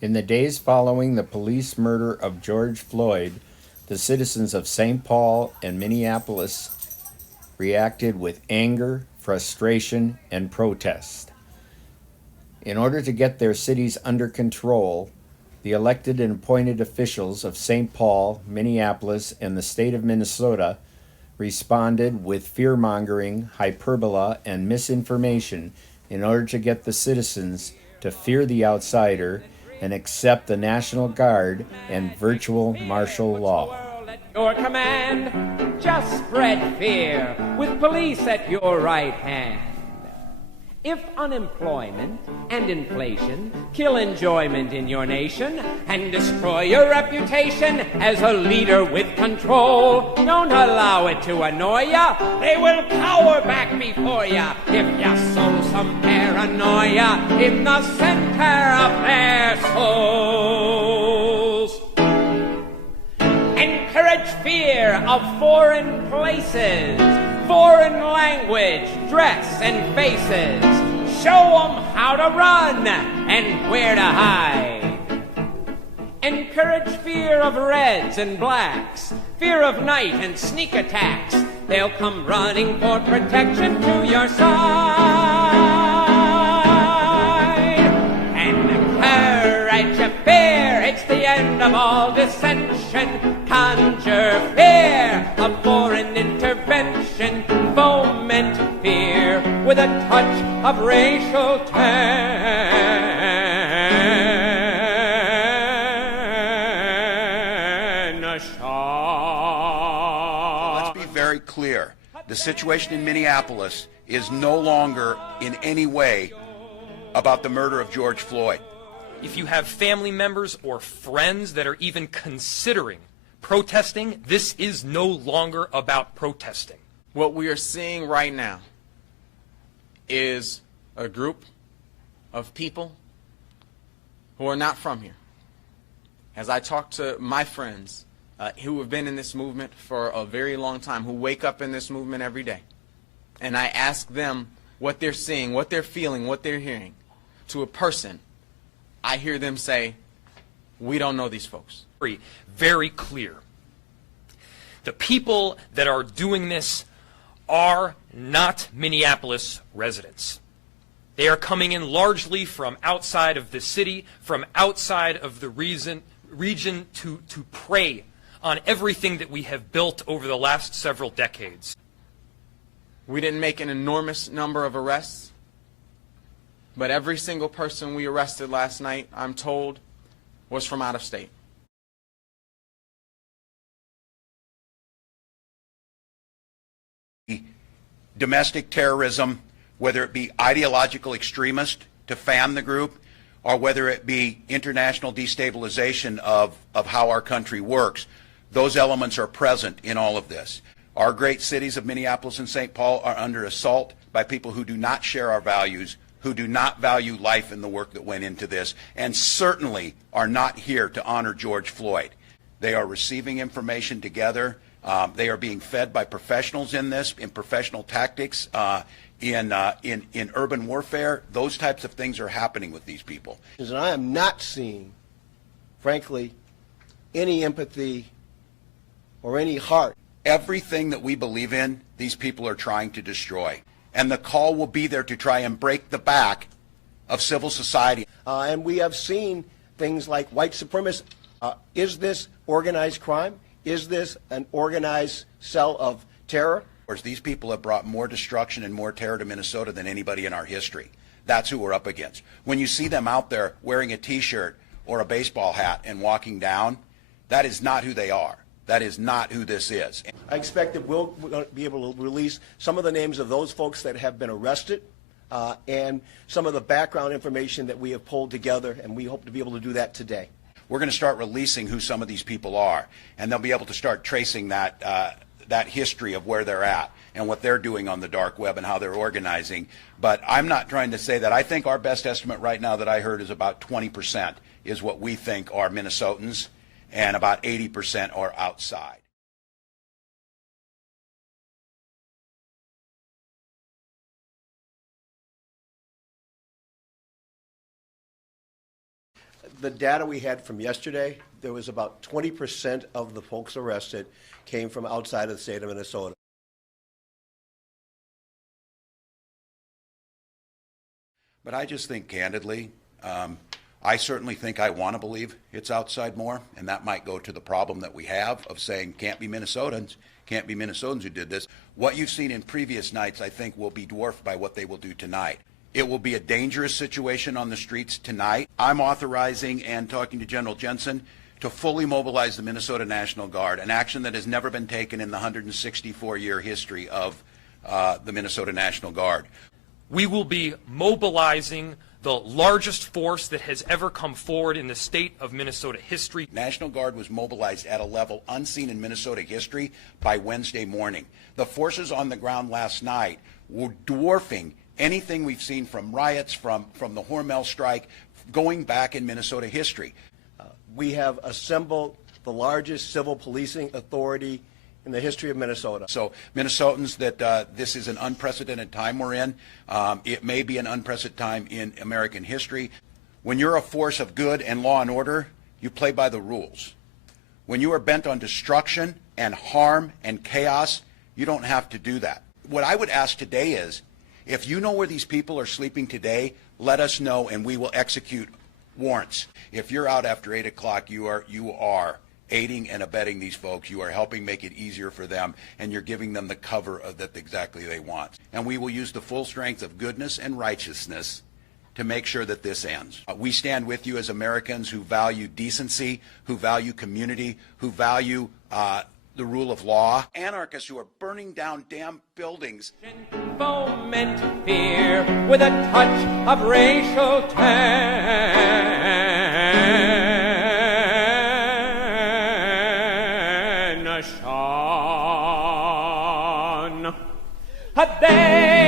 In the days following the police murder of George Floyd, the citizens of St. Paul and Minneapolis reacted with anger, frustration, and protest. In order to get their cities under control, the elected and appointed officials of St. Paul, Minneapolis, and the state of Minnesota responded with fear-mongering, hyperbole, and misinformation in order to get the citizens to fear the outsider and accept the National Guard and virtual martial law. At your command, just spread fear with police at your right hand. If unemployment and inflation kill enjoyment in your nation and destroy your reputation as a leader with control, don't allow it to annoy ya. They will cower back before ya if ya sow some paranoia in the center of their souls. Encourage fear of foreign places, foreign language, dress, and faces. Show 'em how to run and where to hide. Encourage fear of reds and blacks, fear of night and sneak attacks. They'll come running for protection to your side. Encourage fear, it's the end of all dissension. Conjure fear of foreign intervention. Foment fear with a touch of racial tension. Let's be very clear. The situation in Minneapolis is no longer in any way about the murder of George Floyd. If you have family members or friends that are even considering protesting, this is no longer about protesting. What we are seeing right now is a group of people who are not from here. As I talk to my friends who have been in this movement for a very long time, who wake up in this movement every day, and I ask them what they're seeing, what they're feeling, what they're hearing, to a person, I hear them say, we don't know these folks. Very clear. The people that are doing this are not Minneapolis residents. They are coming in largely from outside of the city, from outside of the region to prey on everything that we have built over the last several decades. We didn't make an enormous number of arrests, but every single person we arrested last night, I'm told, was from out of state. Domestic terrorism, whether it be ideological extremist to fan the group, or whether it be international destabilization of how our country works, those elements are present in all of this. Our great cities of Minneapolis and St. Paul are under assault by people who do not share our values, who do not value life and the work that went into this, and certainly are not here to honor George Floyd. They are receiving information together. They are being fed by professionals in this, in professional tactics, in urban warfare. Those types of things are happening with these people. And I am not seeing, frankly, any empathy or any heart. Everything that we believe in, these people are trying to destroy. And the call will be there to try and break the back of civil society. And we have seen things like white supremacy. Is this organized crime? Is this an organized cell of terror? These people have brought more destruction and more terror to Minnesota than anybody in our history. That's who we're up against. When you see them out there wearing a T-shirt or a baseball hat and walking down, that is not who they are. That is not who this is. I expect that we'll be able to release some of the names of those folks that have been arrested and some of the background information that we have pulled together, and we hope to be able to do that today. We're going to start releasing who some of these people are, and they'll be able to start tracing that history of where they're at and what they're doing on the dark web and how they're organizing. But I'm not trying to say that. I think our best estimate right now that I heard is about 20% is what we think are Minnesotans, and about 80% are outside. The data we had from yesterday, there was about 20% of the folks arrested came from outside of the state of Minnesota. But I just think candidly, I certainly think I want to believe it's outside more, and that might go to the problem that we have of saying can't be Minnesotans who did this. What you've seen in previous nights, I think, will be dwarfed by what they will do tonight. It will be a dangerous situation on the streets tonight. I'm authorizing and talking to General Jensen to fully mobilize the Minnesota National Guard, an action that has never been taken in the 164-year history of the Minnesota National Guard. We will be mobilizing the largest force that has ever come forward in the state of Minnesota history. National Guard was mobilized at a level unseen in Minnesota history by Wednesday morning. The forces on the ground last night were dwarfing anything we've seen from riots, from the Hormel strike, going back in Minnesota history. We have assembled the largest civil policing authority in the history of Minnesota. So Minnesotans, that this is an unprecedented time we're in. It may be an unprecedented time in American history. When you're a force of good and law and order, you play by the rules. When you are bent on destruction and harm and chaos, you don't have to do that. What I would ask today is, if you know where these people are sleeping today, let us know and we will execute warrants. If you're out after 8 o'clock, you are aiding and abetting these folks. You are helping make it easier for them, and you're giving them the cover that exactly they want. And we will use the full strength of goodness and righteousness to make sure that this ends. We stand with you as Americans who value decency, who value community, who value the rule of law. Anarchists who are burning down damn buildings. Foment fear with a touch of racial tension. They